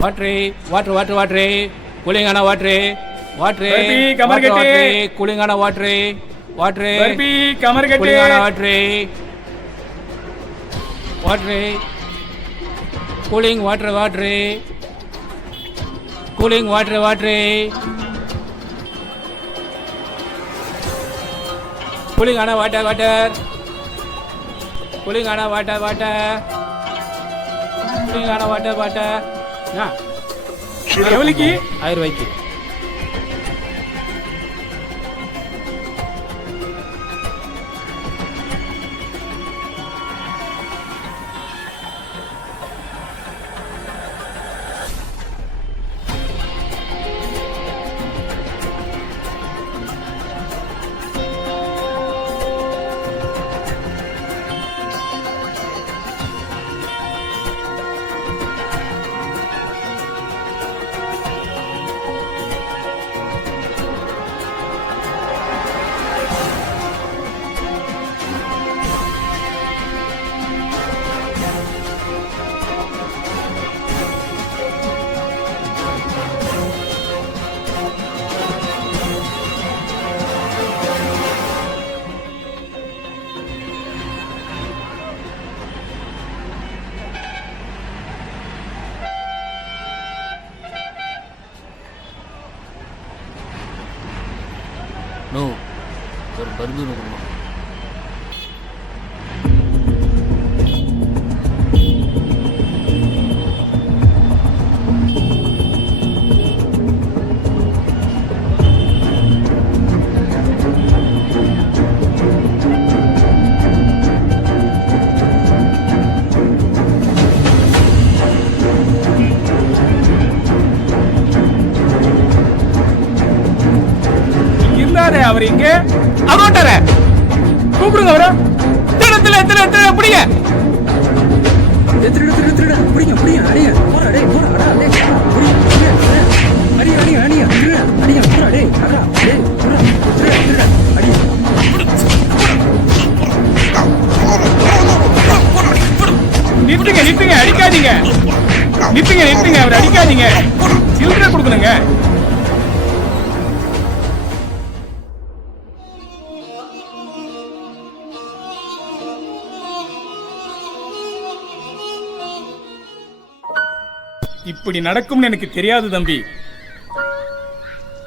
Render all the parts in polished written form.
Water கூலிங்கான water கூலிங்கான water கூலிங்கான water cooling water cooling water கூலிங்கான வாட்டர் கூலிங்கான வாட்டர் எவ்வளோக்கு? 1000 ரூபாய்க்கு. நோ ஒரு பர்கர் கொடுமா. அவர் இங்க அகோட்டற கூப்பிடுங்க. அவர எத்தனை பிடிங்க. பிடிங்க அடிங்க போடா டேய் போடா அடா டேய் பிடிங்க அடிங்க அடிங்க போடா டேய் அடா டேய் போடா அடி நிறுத்துங்க அடிக்காதீங்க. நிறுத்துங்க அவர் அடிக்காதீங்க. சில்லறை கொடுக்கணுங்க. இப்படி நடக்கும்னு எனக்கு தெரியாது தம்பி,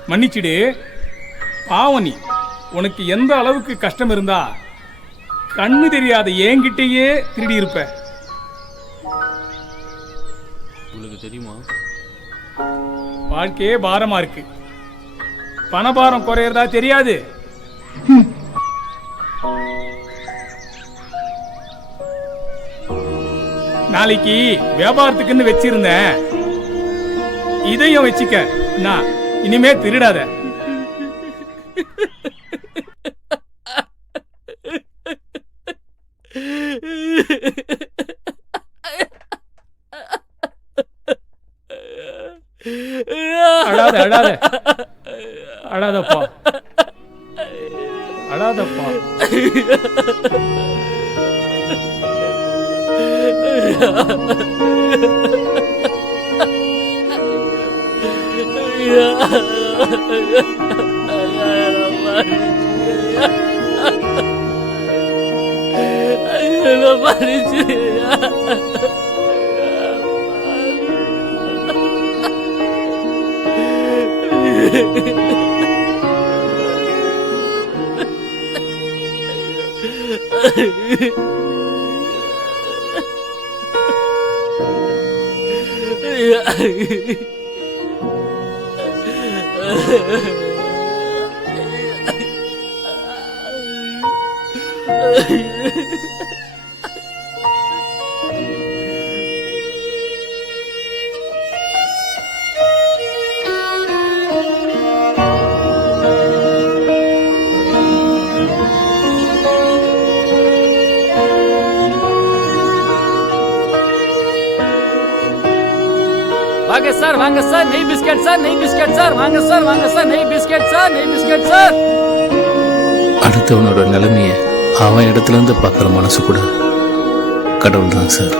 மன்னிச்சிடு. பாவம் நீ. உனக்கு எந்த அளவுக்கு கஷ்டம் இருந்தா கண்ணு தெரியாத என்கிட்டயே திருடி இருப்ப. உங்களுக்கு தெரியுமா? வாழ்க்கையே பாரமா இருக்கு. பணபாரம் குறையறதா தெரியாது. நாளைக்கு வியாபாரத்துக்குன்னு வச்சிருந்தேன், இதையும் வச்சுக்க. நான் இனிமே திருடாத. அழாதப்பா. வாங்க சார் நெய் பிஸ்கட் சார் வாங்க சார் நெய் பிஸ்கட் சார். அடுத்தவனோட நிலைமையை அவன் இடத்துல இருந்து பார்க்குற மனசு கூட கடவுள் தான் சார்.